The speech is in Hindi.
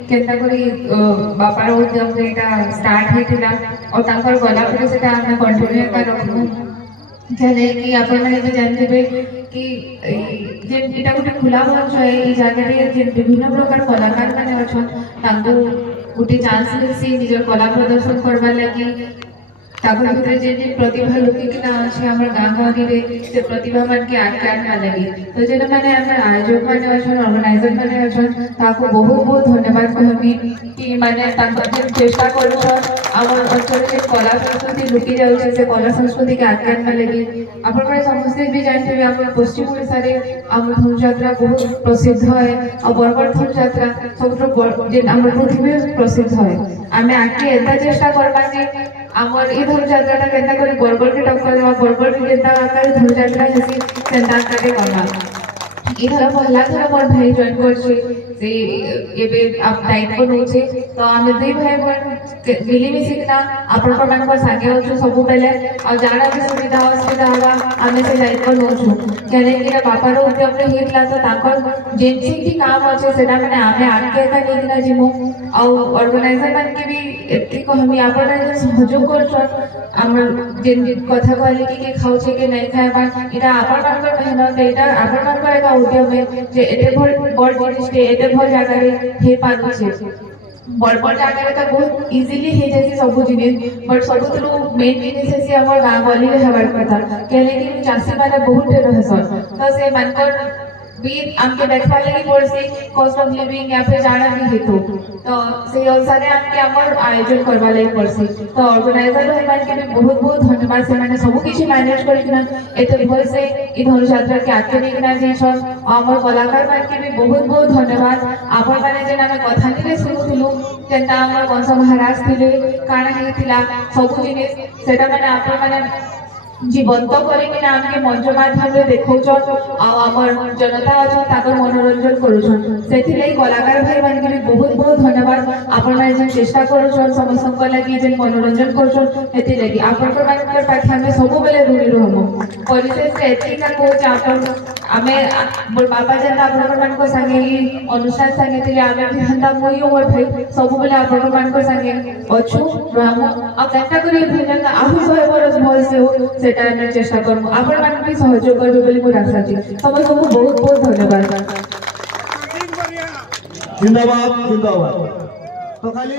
केनता करी बापार उद्यम एटा स्टार्ट हेतिला और तांकर गला पर सेटा हम कंटिन्यू कर रखनु जने कि आपण माने भी जानथिबे कि जे एटा गोटे खुला मंच है ई जगह रे जे विभिन्न प्रकार कलाकार माने अछन तांको गोटे चांस मिलसी निजर कला प्रदर्शन करबा लागि तापर भितर जे प्रतिभा लुकी कि ना अछि हमर गांव गहरी रे से प्रतिभा मान के आगे आना लगी तो जेना माने हमर आयोजक माने अछन ऑर्गेनाइजर माने अछन ताको बहुत बहुत धन्यवाद कहबी कि माने तांको जे चेष्टा करू हमर अंचल के कला संस्कृति लुकी जाउ से कला संस्कृति के आगे आना लगी आपण माने समस्त भी जानते हमर पश्चिम ओडिसा रे हमर धूम यात्रा बहुत प्रसिद्ध है और बरगढ़ धूम यात्रा सबसे जे हमर पृथ्वी प्रसिद्ध है आमे आके एता चेष्टा करबा जे आमर ई धनु यात्रा केनता करी बरगढ़ के टक्कर बरगढ़ के केनता आकार धनु यात्रा हेसी सेंता आकार करना ई धर पहला थर मोर भाई जॉइन करछे से एबे आप दायित्व नोचे तो आमे दुई भाई बहन मिली मिसिकना आपण मान को सागे होछु सब बेले आ जाना भी सुविधा असुविधा होला आमे से दायित्व नोछु जने कि बापा रो उद्यम रे हेतला तो ताकर जेनसी की काम अछि सेटा माने आमे आके का निकना जिमु आ ऑर्गेनाइजर मान के भी एति को हम आपण जे सहयोग करछन हमर जेन कथा कहले कि के खाउ छे के नै खायबा इटा आपण मान को मेहनत एटा आपण मान को एका उद्यम है जे एते बड़ जिनिस के एते भल जगह रे हे पानु छे बड़ बड़ जगह रे तो बहुत इजीली हे जैसे सब जिनिस बट सबुतरो मेन जिनिस है से हमर गांव गली रे हेबार कथा केले कि चासी माने बहुत रहसन तो से मानकर भी हमके देखबा लगी पड़सी कॉस्ट ऑफ लिविंग या फिर जाना भी हेतु तो से अनुसार हमके हमर आयोजन करबा लगी पड़सी तो ऑर्गेनाइजर होइमान के भी बहुत बहुत धन्यवाद से माने सब किछि मैनेज करिकना एते भल से ई धनु यात्रा के आके निकना जेछन हमर कलाकार मान के भी बहुत बहुत धन्यवाद आपण माने जे नामे कथा निले सुनुथुलु जेंता हमर वंश महाराज थिले काना हेतिला सब जिनिस सेटा माने आपण माने जीवंत करेकि ना हमके मंच माध्यम रे देखौछन आ हमर जनता अछन ताकर मनोरंजन करूछन सेथिले कलाकार भाई मान के भी बहुत बहुत धन्यवाद आपण माने जे चेष्टा करूछन समस्त लागि जे मनोरंजन करूछन हेति लागि आपण मान पाखे हमें सब बेले ऋणी रहमु परिशेष से एति का कोच आपण आमे बोल बाबा जेंता आपण मान को संगे ई अनुष्ठान संगे थिले आमे भी हंदा मोई और भाई सब बेले आपण मान को संगे अछु रहमु आ केनता करी भजन आहु 100 बरस भल से हो सेटा मैं चेष्टा करमु आपण मान भी सहयोग करबे बोली मोर आशा छी समस्त को बहुत बहुत धन्यवाद जिंदाबाद जिंदाबाद तो खाली